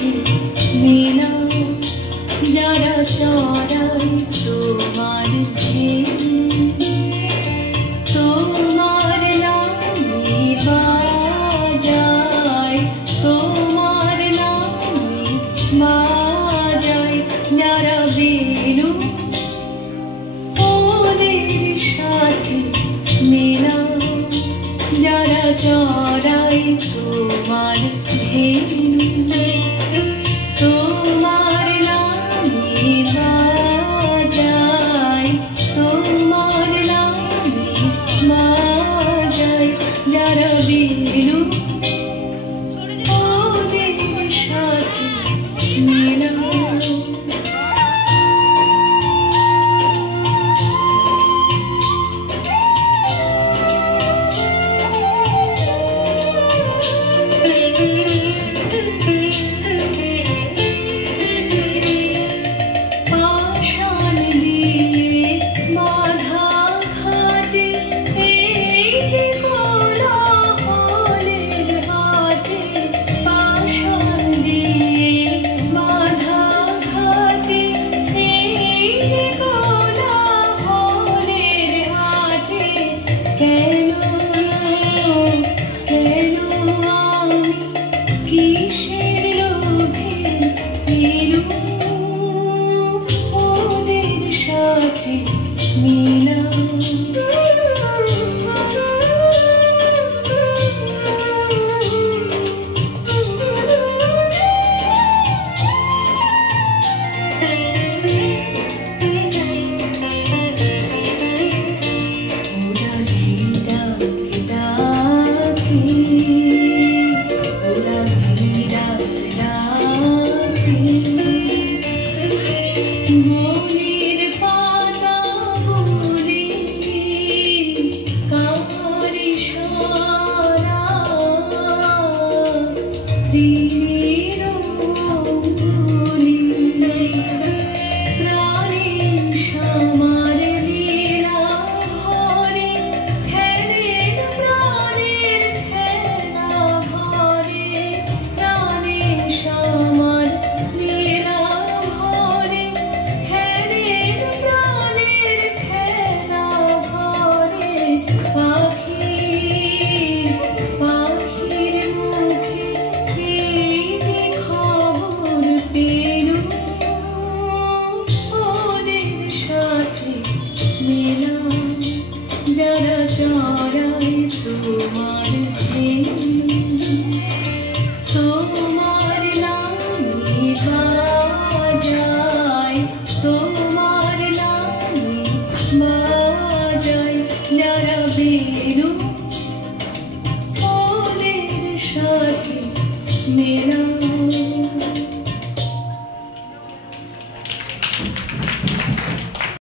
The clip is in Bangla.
সাথে মেলা যারা চড়াই তোমার তোমার নামে বাজায় তোমার নামে বাজায় যারা বেরু ওদের সাথে মেলা যারা চড়াই তোমার তোমার নামে বাজায় তোমার নামে বাজায় যারা বেরু ওদের সাথে মেলা কিসের লোভে এলো ওদের সাথে মেলা মনের পাতা বলে কার ইশারা স্ত্রীর বলি প্রাণের সমার লীলা ঘরে খেলেন প্রাণের খেলা ঘরে প্রাণের সমার লীলা ঘরে খেলেন প্রাণের খেলা ঘরে পাখির মুখে এই যে খবর পেল ওদের সাথে মেলা যারা চড়াই তোমার তোমার নামে বাজায় তোমার নামে বাজায় যারা বেরু ওদের সাথে মেলা।